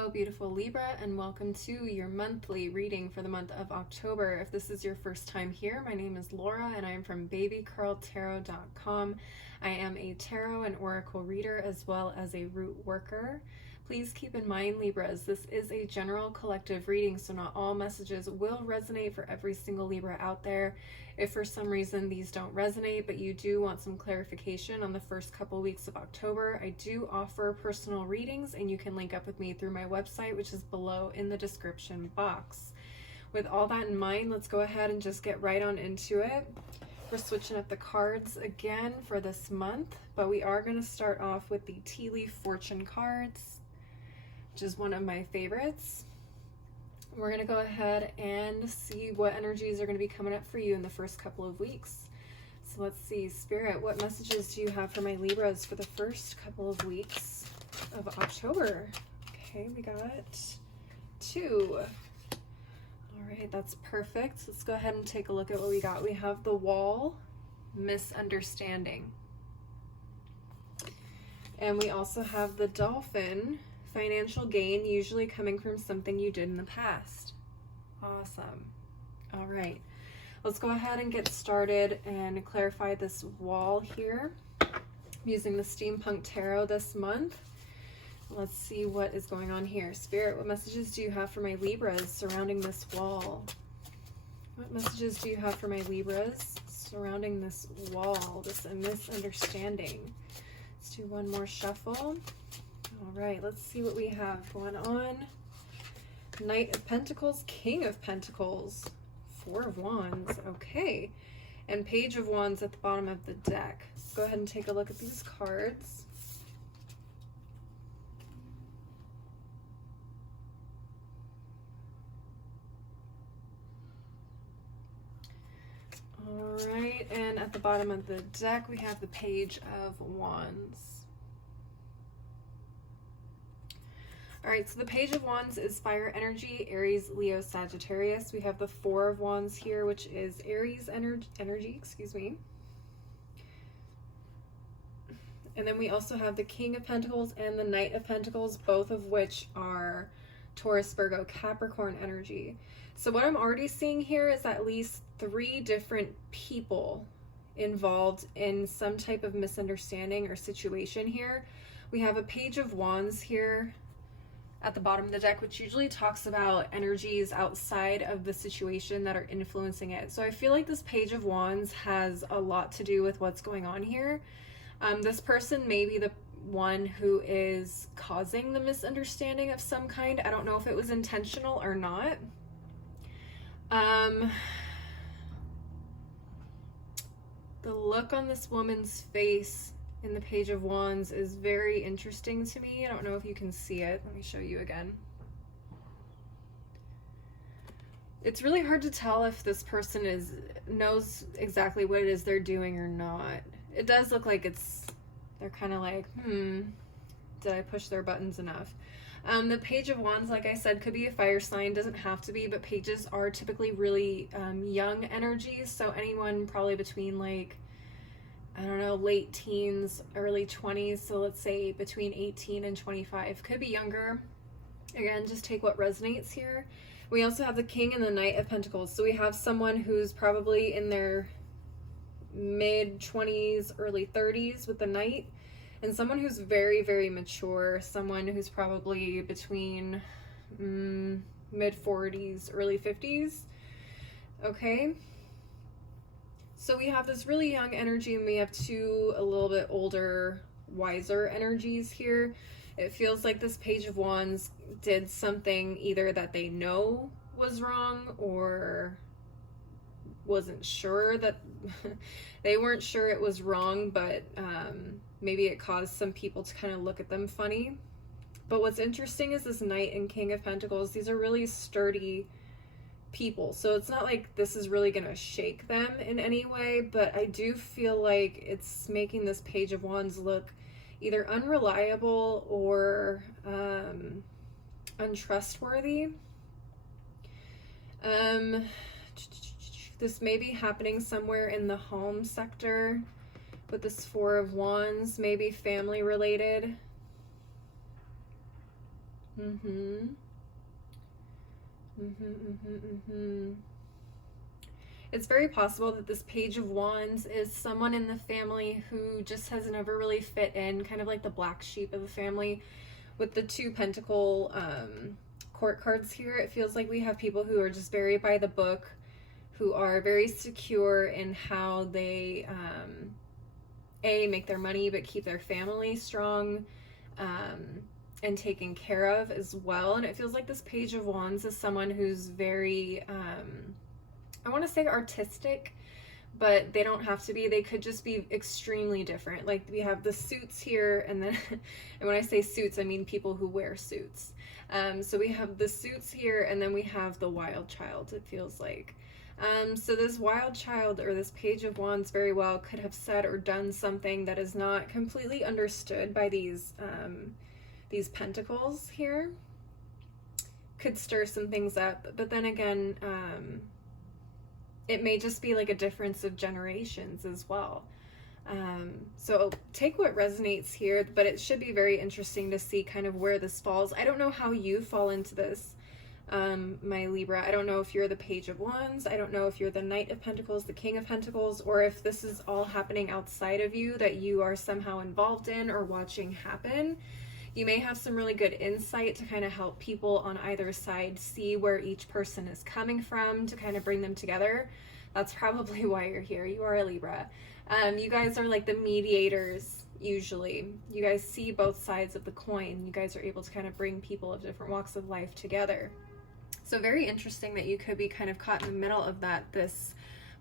Hello, beautiful Libra, and welcome to your monthly reading for the month of October. If this is your first time here, my name is Laura, and I am from babycurltarot.com. I am a tarot and oracle reader as well as a root worker. Please keep in mind, Libras, this is a general collective reading, so not all messages will resonate for every single Libra out there. If for some reason these don't resonate, but you do want some clarification on the first couple weeks of October, I do offer personal readings, and you can link up with me through my website, which is below in the description box. With all that in mind, let's go ahead and just get right on into it. We're switching up the cards again for this month, but we are going to start off with the Tea Leaf Fortune cards, which is one of my favorites. We're going to go ahead and see what energies are going to be coming up for you in the first couple of weeks. So let's see, Spirit, what messages do you have for my Libras for the first couple of weeks of October? Okay, we got 2. All right, that's perfect. Let's go ahead and take a look at what we got. We have the Wall, Misunderstanding. And we also have the Dolphin, Financial gain, usually coming from something you did in the past. Awesome. All right, let's go ahead and get started and clarify this Wall here. I'm using the Steampunk Tarot this month. Let's see what is going on here. Spirit, what messages do you have for my Libras surrounding this Wall? What messages do you have for my Libras surrounding this Wall, this misunderstanding? Let's do one more shuffle. All right, let's see what we have going on. Knight of Pentacles, King of Pentacles, 4 of Wands, okay. And Page of Wands at the bottom of the deck. Let's go ahead and take a look at these cards. All right, and at the bottom of the deck, we have the Page of Wands. All right, so the Page of Wands is fire energy, Aries, Leo, Sagittarius. We have the 4 of Wands here, which is Aries energy, excuse me. And then we also have the King of Pentacles and the Knight of Pentacles, both of which are Taurus, Virgo, Capricorn energy. So what I'm already seeing here is at least 3 different people involved in some type of misunderstanding or situation here. We have a Page of Wands here at the bottom of the deck, which usually talks about energies outside of the situation that are influencing it. So I feel like this Page of Wands has a lot to do with what's going on here. This person may be the one who is causing the misunderstanding of some kind. I don't know if it was intentional or not. The look on this woman's face in the Page of Wands is very interesting to me. I don't know if you can see it. Let me show you again. It's really hard to tell if this person knows exactly what it is they're doing or not. It does look like they're kind of like, did I push their buttons enough? The Page of Wands, like I said, could be a fire sign, doesn't have to be, but pages are typically really young energies. So anyone probably between like, I don't know, late teens, early 20s. So let's say between 18 and 25, could be younger. Again, just take what resonates here. We also have the King and the Knight of Pentacles. So we have someone who's probably in their mid 20s, early 30s with the Knight, and someone who's very, very mature, someone who's probably between mid 40s, early 50s. Okay. So we have this really young energy, and we have 2 a little bit older, wiser energies here. It feels like this Page of Wands did something either that they know was wrong or wasn't sure that they weren't sure it was wrong, but maybe it caused some people to kind of look at them funny. But what's interesting is this Knight and King of Pentacles. These are really sturdy people, so it's not like this is really gonna shake them in any way, but I do feel like it's making this Page of Wands look either unreliable or untrustworthy. This may be happening somewhere in the home sector with this 4 of Wands, maybe family related. Mm-hmm. Mm-hmm, mm-hmm, mm-hmm. It's very possible that this Page of Wands is someone in the family who just has never really fit in, kind of like the black sheep of the family. With the two pentacle court cards here, it feels like we have people who are just very by the book, who are very secure in how they make their money but keep their family strong and taken care of as well. And it feels like this Page of Wands is someone who's very I want to say artistic, but they don't have to be. They could just be extremely different. Like we have the suits here, and then and when I say suits, I mean people who wear suits. So we have the suits here, and then we have the wild child, it feels like. So this wild child, or this Page of Wands, very well could have said or done something that is not completely understood by these pentacles here. Could stir some things up, but then again, it may just be like a difference of generations as well. So take what resonates here, but it should be very interesting to see kind of where this falls. I don't know how you fall into this, my Libra. I don't know if you're the Page of Wands. I don't know if you're the Knight of Pentacles, the King of Pentacles, or if this is all happening outside of you that you are somehow involved in or watching happen. You may have some really good insight to kind of help people on either side see where each person is coming from to kind of bring them together. That's probably why you're here. You are a Libra. You guys are like the mediators, usually. You guys see both sides of the coin. You guys are able to kind of bring people of different walks of life together. So very interesting that you could be kind of caught in the middle of that this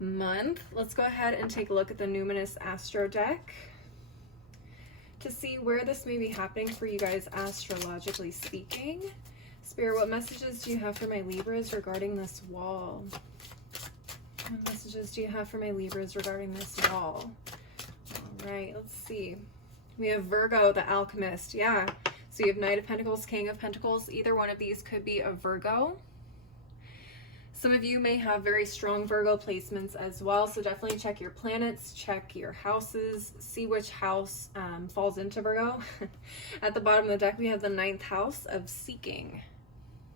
month. Let's go ahead and take a look at the Numinous Astro deck to see where this may be happening for you guys astrologically speaking. Spirit, what messages do you have for my Libras regarding this wall? What messages do you have for my Libras regarding this wall? All right, let's see. We have Virgo, the Alchemist. Yeah, so you have Knight of Pentacles, King of Pentacles. Either one of these could be a Virgo. Some of you may have very strong Virgo placements as well, so definitely check your planets, check your houses, see which house falls into Virgo. At the bottom of the deck, we have the 9th house of seeking.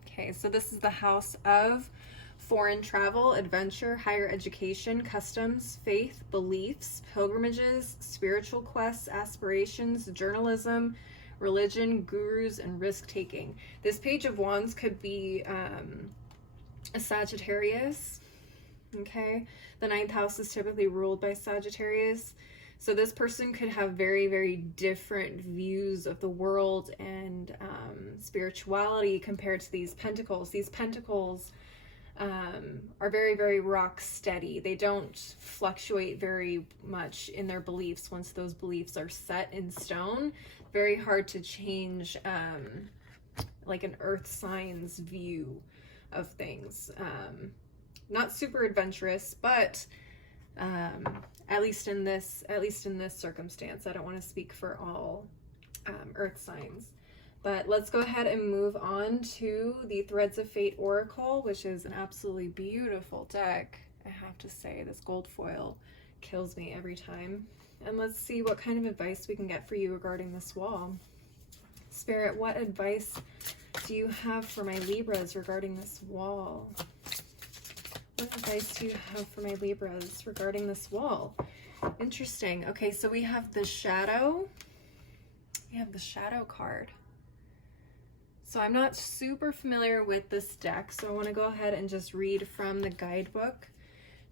Okay, so this is the house of foreign travel, adventure, higher education, customs, faith, beliefs, pilgrimages, spiritual quests, aspirations, journalism, religion, gurus, and risk-taking. This Page of Wands could be a Sagittarius. Okay, the 9th house is typically ruled by Sagittarius, so this person could have very, very different views of the world and spirituality compared to these pentacles. These pentacles are very, very rock steady. They don't fluctuate very much in their beliefs once those beliefs are set in stone. Very hard to change like an earth signs view of things. Not super adventurous, but at least in this circumstance. I don't want to speak for all earth signs. But let's go ahead and move on to the Threads of Fate Oracle, which is an absolutely beautiful deck. I have to say, this gold foil kills me every time. And let's see what kind of advice we can get for you regarding this wall. Spirit, what advice do you have for my Libras regarding this wall? What advice do you have for my Libras regarding this wall? Interesting. Okay, so we have the Shadow. We have the Shadow card. So I'm not super familiar with this deck, so I want to go ahead and just read from the guidebook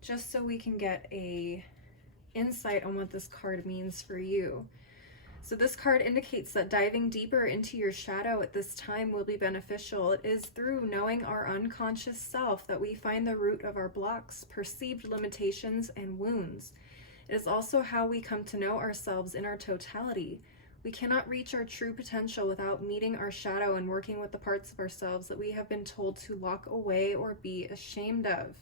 just so we can get a insight on what this card means for you. So this card indicates that diving deeper into your shadow at this time will be beneficial. It is through knowing our unconscious self that we find the root of our blocks, perceived limitations, and wounds. It is also how we come to know ourselves in our totality. We cannot reach our true potential without meeting our shadow and working with the parts of ourselves that we have been told to lock away or be ashamed of.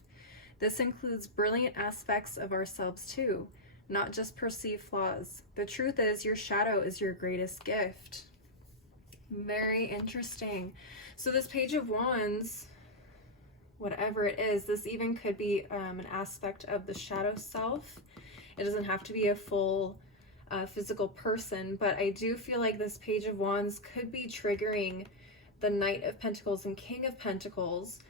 This includes brilliant aspects of ourselves too, not just perceived flaws. The truth is, your shadow is your greatest gift. Very interesting. So this Page of Wands, whatever it is, this even could be an aspect of the shadow self. It doesn't have to be a full physical person, but I do feel like this Page of Wands could be triggering the Knight of Pentacles and King of Pentacles,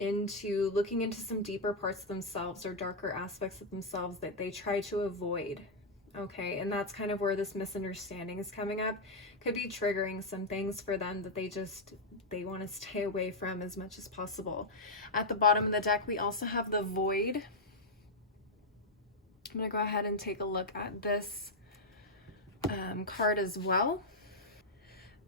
into looking into some deeper parts of themselves or darker aspects of themselves that they try to avoid. Okay, and that's kind of where this misunderstanding is coming up. Could be triggering some things for them that they want to stay away from as much as possible. At the bottom of the deck, we also have the Void. I'm going to go ahead and take a look at this card as well.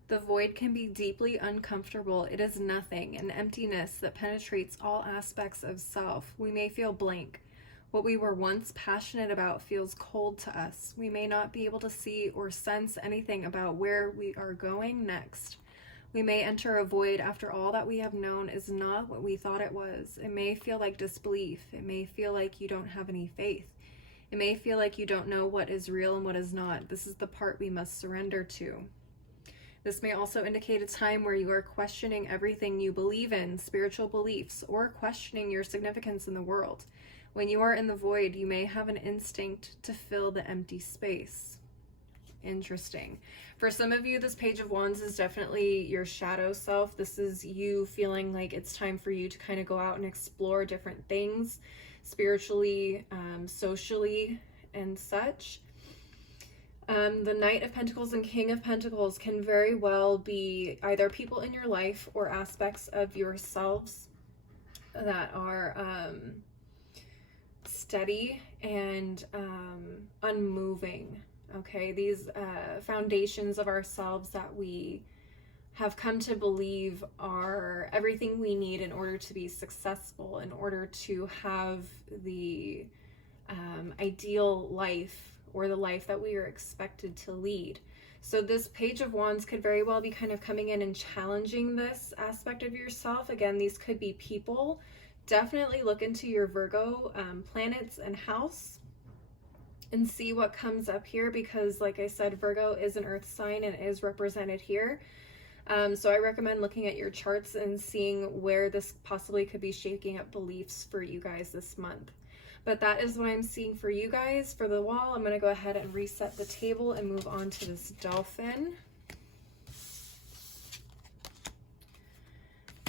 The void can be deeply uncomfortable. It is nothing, an emptiness that penetrates all aspects of self. We may feel blank. What we were once passionate about feels cold to us. We may not be able to see or sense anything about where we are going next. We may enter a void after all that we have known is not what we thought it was. It may feel like disbelief. It may feel like you don't have any faith. It may feel like you don't know what is real and what is not. This is the part we must surrender to. This may also indicate a time where you are questioning everything you believe in, spiritual beliefs, or questioning your significance in the world. When you are in the void, you may have an instinct to fill the empty space. Interesting. For some of you, this Page of Wands is definitely your shadow self. This is you feeling like it's time for you to kind of go out and explore different things, spiritually, socially, and such. The Knight of Pentacles and King of Pentacles can very well be either people in your life or aspects of yourselves that are steady and unmoving. Okay, these foundations of ourselves that we have come to believe are everything we need in order to be successful, in order to have the ideal life, or the life that we are expected to lead. So this Page of Wands could very well be kind of coming in and challenging this aspect of yourself. Again, these could be people. Definitely look into your Virgo planets and house and see what comes up here, because like I said, Virgo is an earth sign and is represented here. So I recommend looking at your charts and seeing where this possibly could be shaking up beliefs for you guys this month. But that is what I'm seeing for you guys. For the wall, I'm going to go ahead and reset the table and move on to this dolphin.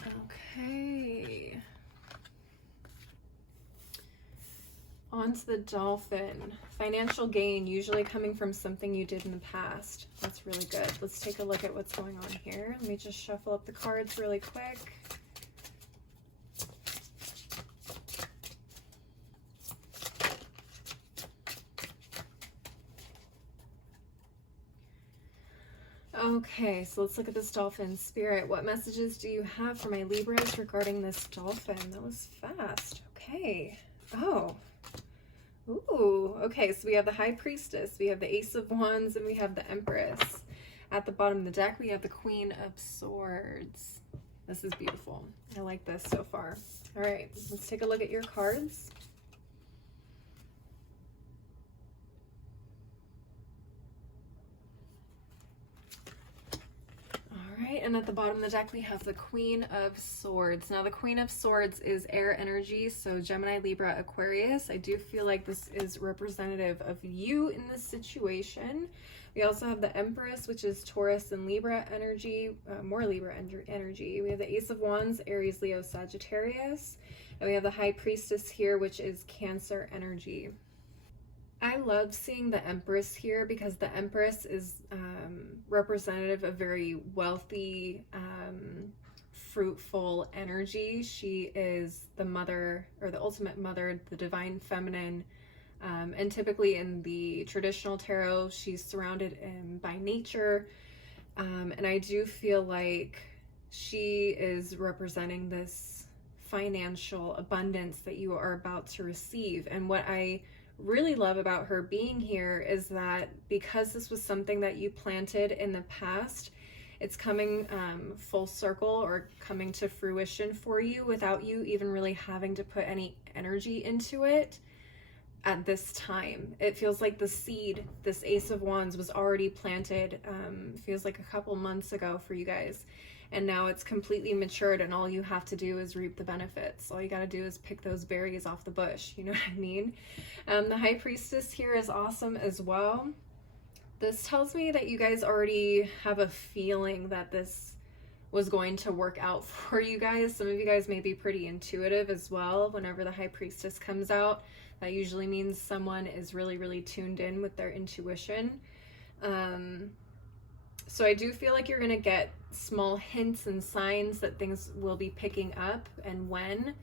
Okay. On to the dolphin. Financial gain, usually coming from something you did in the past. That's really good. Let's take a look at what's going on here. Let me just shuffle up the cards really quick. Okay, so let's look at this dolphin. Spirit, what messages do you have for my Libras regarding this dolphin? That was fast. Okay. Oh. Ooh. Okay, so we have the High Priestess, we have the Ace of Wands, and we have the Empress. At the bottom of the deck, we have the Queen of Swords. This is beautiful. I like this so far. All right, let's take a look at your cards. Alright, and at the bottom of the deck we have the Queen of Swords. Now the Queen of Swords is air energy, so Gemini, Libra, Aquarius. I do feel like this is representative of you in this situation. We also have the Empress, which is Taurus and Libra energy, more Libra energy. We have the Ace of Wands, Aries, Leo, Sagittarius. And we have the High Priestess here, which is Cancer energy. I love seeing the Empress here because the Empress is representative of very wealthy, fruitful energy. She is the mother, or the ultimate mother, the divine feminine. And typically in the traditional tarot, she's surrounded by nature. And I do feel like she is representing this financial abundance that you are about to receive. And what I really love about her being here is that because this was something that you planted in the past, it's coming full circle or coming to fruition for you without you even really having to put any energy into it at this time. It feels like the seed, this Ace of Wands, was already planted, feels like a couple months ago for you guys. And now it's completely matured and all you have to do is reap the benefits. All you got to do is pick those berries off the bush. You know what I mean? The High Priestess here is awesome as well. This tells me that you guys already have a feeling that this was going to work out for you guys. Some of you guys may be pretty intuitive as well. Whenever the High Priestess comes out, that usually means someone is really, really tuned in with their intuition. So I do feel like you're going to get small hints and signs that things will be picking up, and when.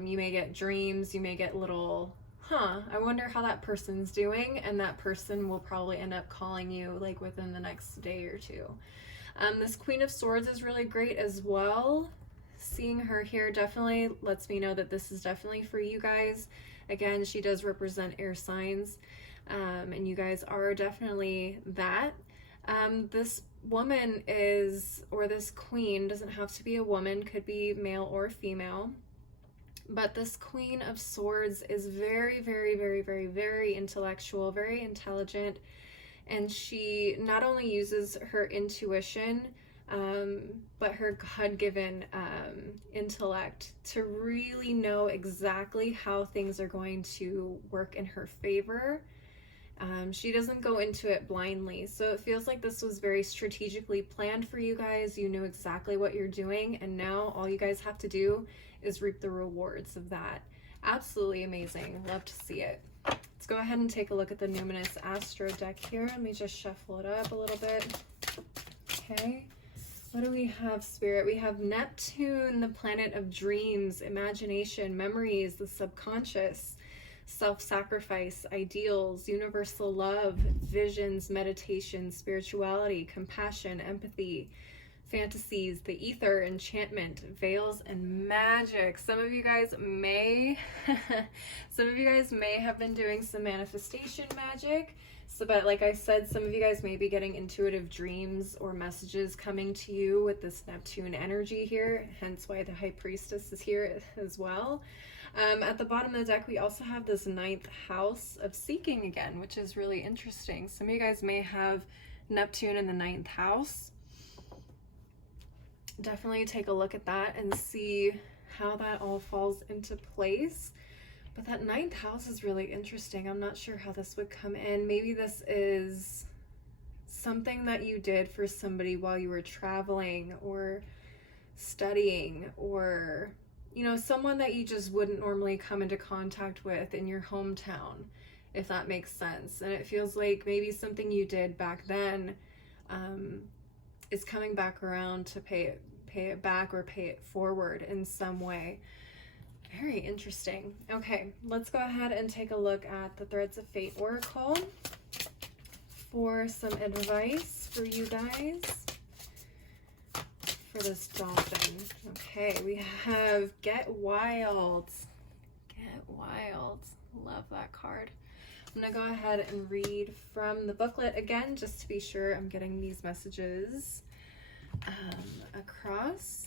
You may get dreams, you may get little, I wonder how that person's doing, and that person will probably end up calling you like within the next day or two. This Queen of Swords is really great as well. Seeing her here definitely lets me know that this is definitely for you guys. Again, she does represent air signs, and you guys are definitely that. This woman is, or this queen, doesn't have to be a woman, could be male or female. But this Queen of Swords is very, very, very, very, very intellectual, very intelligent. And she not only uses her intuition, but her God-given intellect to really know exactly how things are going to work in her favor. She doesn't go into it blindly. So it feels like this was very strategically planned for you guys. You knew exactly what you're doing, and now all you guys have to do is reap the rewards of that. Absolutely amazing. Love to see it. Let's go ahead and take a look at the Numinous Astro deck here. Let me just shuffle it up a little bit. Okay. What do we have, Spirit? We have Neptune, the planet of dreams, imagination, memories, the subconscious, self-sacrifice, ideals, universal love, visions, meditation, spirituality, compassion, empathy, fantasies, the ether, enchantment, veils, and magic. Some of you guys may have been doing some manifestation magic. So, but like I said, some of you guys may be getting intuitive dreams or messages coming to you with this Neptune energy here, hence why the High Priestess is here as well. At the bottom of the deck, we also have this 9th house of seeking again, which is really interesting. Some of you guys may have Neptune in the 9th house. Definitely take a look at that and see how that all falls into place. But that 9th house is really interesting. I'm not sure how this would come in. Maybe this is something that you did for somebody while you were traveling or studying, or you know, someone that you just wouldn't normally come into contact with in your hometown, if that makes sense. And it feels like maybe something you did back then is coming back around to pay it back or pay it forward in some way. Very interesting. Okay, let's go ahead and take a look at the Threads of Fate Oracle for some advice for you guys for this dolphin. Okay, we have Get Wild. Get Wild. Love that card. I'm going to go ahead and read from the booklet again, just to be sure I'm getting these messages across.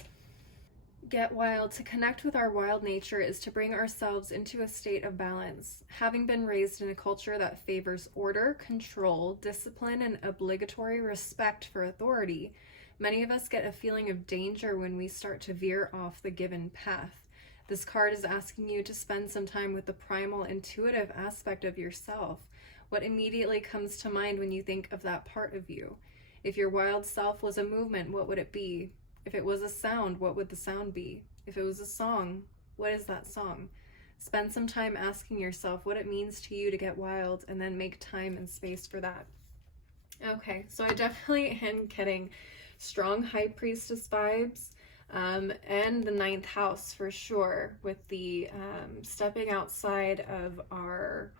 Get wild. To connect with our wild nature is to bring ourselves into a state of balance. Having been raised in a culture that favors order, control, discipline, and obligatory respect for authority, many of us get a feeling of danger when we start to veer off the given path. This card is asking you to spend some time with the primal, intuitive aspect of yourself. What immediately comes to mind when you think of that part of you? If your wild self was a movement, what would it be? If it was a sound, what would the sound be? If it was a song, what is that song? Spend some time asking yourself what it means to you to get wild, and then make time and space for that. Okay, so I definitely am getting strong High Priestess vibes, and the 9th house for sure, with the stepping outside of our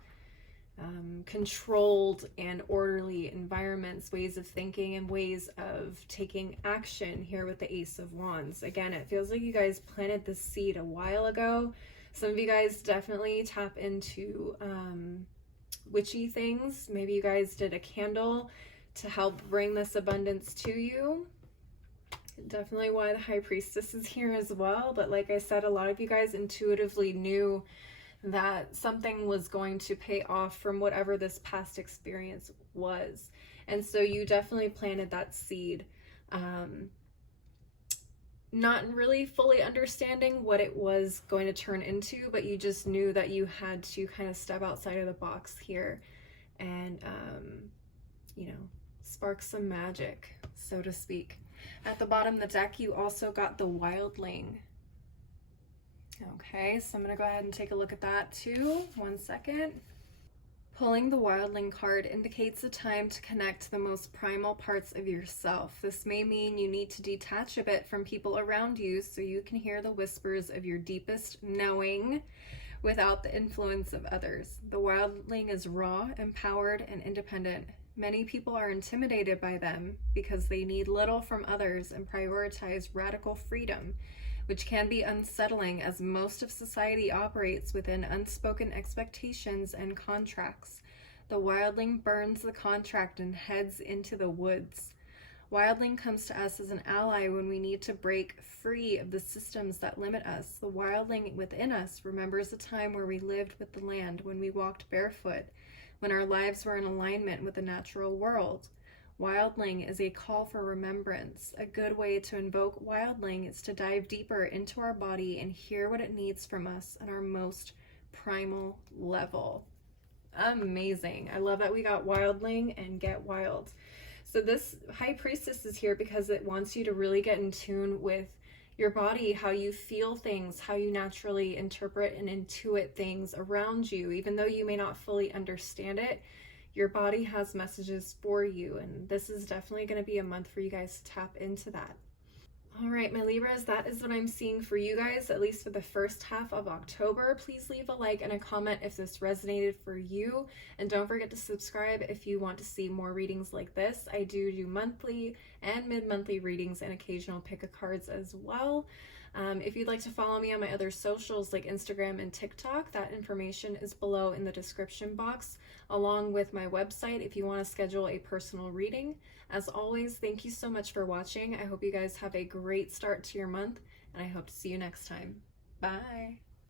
controlled and orderly environments, ways of thinking, and ways of taking action here with the Ace of Wands. Again, it feels like you guys planted this seed a while ago. Some of you guys definitely tap into witchy things. Maybe you guys did a candle to help bring this abundance to you. Definitely why the High Priestess is here as well. But like I said, a lot of you guys intuitively knew that something was going to pay off from whatever this past experience was. And so you definitely planted that seed. Not really fully understanding what it was going to turn into, but you just knew that you had to kind of step outside of the box here and you know, spark some magic, so to speak. At the bottom of the deck, you also got the Wildling. Okay, so I'm going to go ahead and take a look at that too. 1 second. Pulling the Wildling card indicates a time to connect to the most primal parts of yourself. This may mean you need to detach a bit from people around you so you can hear the whispers of your deepest knowing without the influence of others. The Wildling is raw, empowered, and independent. Many people are intimidated by them because they need little from others and prioritize radical freedom, which can be unsettling as most of society operates within unspoken expectations and contracts. The Wildling burns the contract and heads into the woods. Wildling comes to us as an ally when we need to break free of the systems that limit us. The Wildling within us remembers a time where we lived with the land, when we walked barefoot, when our lives were in alignment with the natural world. Wildling is a call for remembrance. A good way to invoke Wildling is to dive deeper into our body and hear what it needs from us at our most primal level. Amazing. I love that we got Wildling and Get Wild. So this High Priestess is here because it wants you to really get in tune with your body, how you feel things, how you naturally interpret and intuit things around you. Even though you may not fully understand it, your body has messages for you, and this is definitely going to be a month for you guys to tap into that. All right, my Libras, that is what I'm seeing for you guys, at least for the first half of October. Please leave a like and a comment if this resonated for you, and don't forget to subscribe if you want to see more readings like this. I do monthly and mid-monthly readings and occasional pick-a-cards as well. If you'd like to follow me on my other socials like Instagram and TikTok, that information is below in the description box, along with my website if you want to schedule a personal reading. As always, thank you so much for watching. I hope you guys have a great start to your month, and I hope to see you next time. Bye!